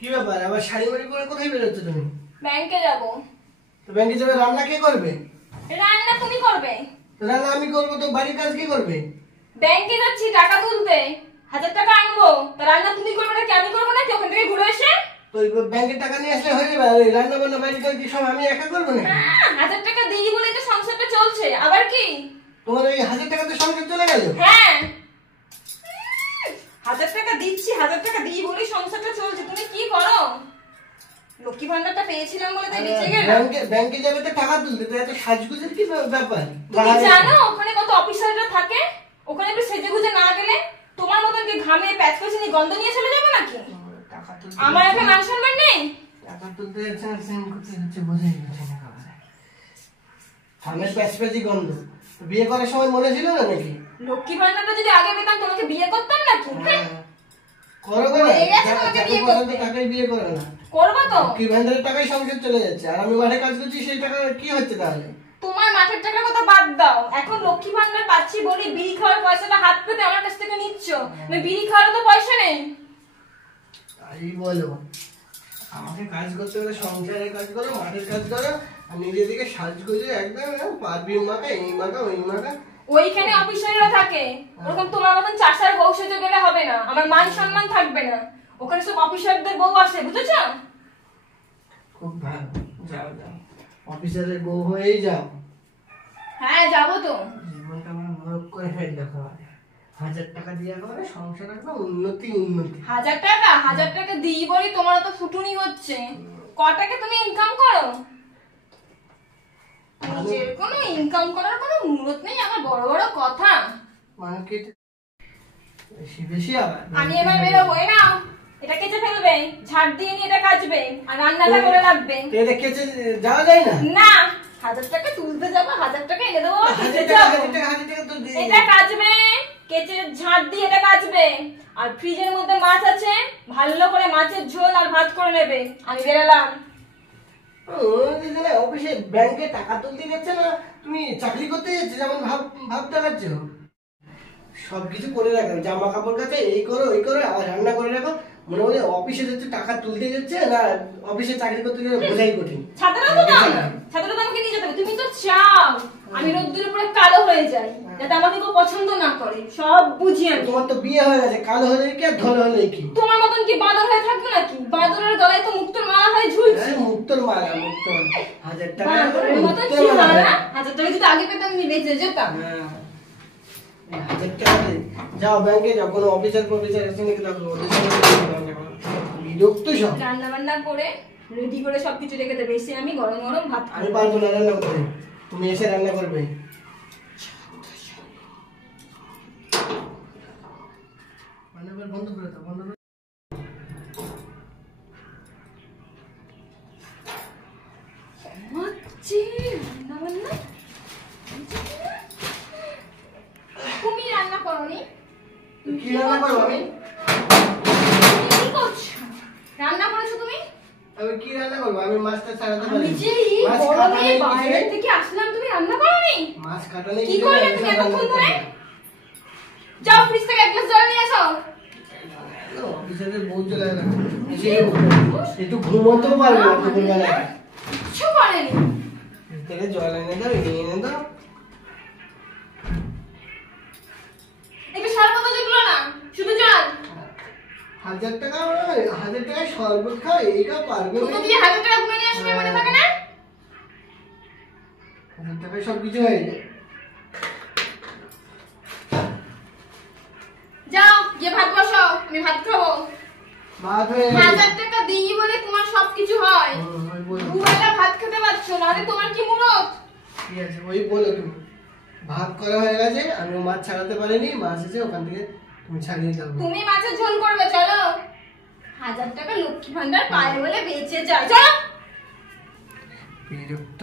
কি ব্যাপার আবার শাড়ি মাড়ি পরে কোথায় বেরোচ্ছ তুমি? ব্যাংকে যাব। তো ব্যাংকে যাবে, রান্না কে করবে? রান্না তুমি করবে। রান্না আমি করবো, তো বাড়ির কাজ কে করবে? ব্যাংকে যাচ্ছি টাকা তুলতে, 1000 টাকা আনবো। তো রান্না তুমি করবে নাকি আমি করবো নাকি ওখান থেকে ঘুরে এসে? তো ব্যাংকের টাকা নিয়ে আসলে হয়ে যাবে, আর এই রান্না বান্না বাড়ির কাজ কি সব আমি একা করবো নাকি? 1000 টাকা দিই বলেই তো সংসারটা চলছে, আবার কি? তোমার এই 1000 টাকাতে সংসার চলে গেল? হ্যাঁ, 1000 টাকা দিচ্ছি, 1000 টাকা দিই বলেই সংসারটা চলছে। তুমি কি করো? লক্ষ্মী ভান্ডারটা পেয়েছিলাম বলে তাই বেঁচে গেল। ব্যাংকে যাবে তো টাকা তুলতে, তো এত সাজগুজের কি ব্যাপার? তুমি জানো ওখানে কত অফিসাররা থাকে? ওখানে একটু সেজেগুজে না গেলে তোমার মতন কি ঘামে প্যাচ পেছে নিয়ে গন্ধ নিয়ে চলে যাবে নাকি? আমার একটা মান সম্মান নেই? টাকা তুলতে সেম করতে হচ্ছে, বোঝাই যাচ্ছে না কাউকে। ঘামের প্যাচ প্যাচি গন্ধ, বিয়ে করার সময় মনে ছিল না নাকি? লক্ষ্মী ভান্ডারটা যদি আগে পেতাম তোমাকে বিয়ে করতাম নাকি? করো না, টাকাই বিয়ে করো না। করবো তো। লক্ষ্মী ভান্ডারের টাকাই সংসার চলে যাচ্ছে, আর আমি মাঠে কাজ করছি, সেই টাকা কি হচ্ছে তাহলে? তোমার মাঠের টাকার কথা বাদ দাও, এখন লক্ষ্মী ভান্ডার পাচ্ছি বলি বিড়ি খাওয়ার পয়সাটা হাত পেতে আমার কাছ থেকে নিচ্ছ। বিড়ি খাওয়ার তো পয়সা নেই। তাই বলো, আমাকে কাজ করতে হলে সংসারের কাজ করো, মাঠের কাজ করো, আর নিজের দিকে সাজগুজে একদম পারবিন মাখা, এই মাখা ওই মাখা। ওইখানে অফিসাররা থাকে, ওরকম তোমার মতন চাষার বউ সেজে গেলে হবে না, আমার মান সম্মান থাকবে না। ওখানে সব অফিসারদের বউ আসে, বুঝেছো? খুব ভালো, যাও যাও, অফিসারের বউ হয়েই যাও। হ্যাঁ যাবো তো। জীবনটা আমার নরক করে ফেললে, 1000 টাকা দিয়ে একেবারে সংসার একদম উন্নতি উন্নতি। 1000 টাকা দিই বলি তোমার তো ফুটুনি হচ্ছে। কটাকে তুমি ইনকাম করো? নিজের কোনো ইনকাম করার কোনো মুরত নেই, আমার বড় বড় কথা। মার্কেট বেশি বেশি আবার। আমি এবার বেরোবো, নাও এটা কেচে ফেলবে, ঝাড় দিয়ে নিয়ে এটা কাচবে, আর রান্নাটা করে রাখবে। এটা কেচে যাওয়া যায় না? না, 1000 টাকা তুলতে যাবো, 1000 টাকা এনে দেবো। 1000 টাকা তো এটা কাচবে, কেচে ঝাড় দিয়ে এটা কাচবে। আর ফ্রিজের মধ্যে মাছ আছে, ভালো করে মাছের ঝোল আর ভাত করে নেবে। আমি বেরোলাম। অফিসে ব্যাংকে টাকা তুলতে যাচ্ছে না, তুমি চাকরি করতে যাচ্ছে যেমন ভাব দেখাচ্ছ। সবকিছু করে রাখো, জামা কাপড় কাছে, এই করো ওই করো, আবার রান্না করে রাখো। মনে মনে অফিসে যাচ্ছে টাকা তুলতে যাচ্ছে না, অফিসে চাকরি করতে গেলে বোঝাই কঠিন। ছাতাটা তো দাও না, ছাতাটা তো আমাকে নিয়ে যেতে হবে। তুমি তো চাও আমি রোদ্দুরে পুরো কালো হয়ে যাই, যাতে আমাকে কেউ পছন্দ না করে। সব বুঝি আমি। তোমার তো বিয়ে হয়ে গেছে, কালো হলে কি আর ধরে হলে কি? তোমার মতন কি বাঁদর হয়ে থাকবে নাকি? বাঁদরের গলায় তো মুক্তোর মালা হয়ে ঝুলছে। মুক্তোর মালা, মুক্তোর 1000 টাকা বাঁদরের মতন কি মালা? 1000 টাকা যদি আগে পেতাম আমি বেঁচে যেতাম। 1000 টাকা যাও ব্যাংকে যাও, কোনো অফিসার এসে নাকি দেখো, ওদের সঙ্গে বিরক্ত সব। রান্না বান্না করে রেডি করে সবকিছু রেখে দেবে, এসে আমি গরম গরম ভাত খাবো। আমি পারবো না রান্না করতে, তুমি এসে রান্না করবে। বন্ধ করে দাও, বন্ধ করে। তুমি রান্না করোনি? কি রান্না করবো আমি? কি করছো? রান্না করেছো তুমি? আমি কি রান্না করবো? আমি মাছটা ছাড়াতে পারি। আমি যে এই গরমে বাইরে থেকে আসলাম, তুমি রান্না করোনি? মাছ কাটালে কি করলে তুমি এতক্ষণ ধরে? যাও ফ্রিজ থেকে এক গ্লাস জল নিয়ে আসো। অফিসের বউ চলে গেল, একটু ঘুমোতেও পারবে না দুপুরবেলা। কিচ্ছু করেনি। থেকে জল এনে দাও, এনে দাও। একটু শরবত জুটলো না, শুধু জল। 1000 টাকা, 1000 টাকায় শরবত খাও, এইটা পারবে না। তুমি 1000 টাকা গুনে নিয়ে আসবে মনে থাকে না? 1000 টাকায় সব কিছু হয়ে যায়। যাও গিয়ে ভাত বসাও, আমি ভাত খাবো। ভাত হয়ে গেছে। 1000 টাকা দিই বলে তোমার সবকিছু হয়। দুবেলা ভাত খেতে পারছো না, আরে তোমার কি মুরত? ঠিক আছে, ওই বলো তুমি। ভাত করা হয়ে গেছে, আমি মাছ ছাড়াতে পারিনি, মাছ এসে ওখান থেকে তুমি ছাড়িয়ে দাও। তুমি মাছের ঝোল করবে, চলো। 1000 টাকা লক্ষ্মী ভান্ডার পায় বলে বেঁচে যায়, চলো। বিরক্ত।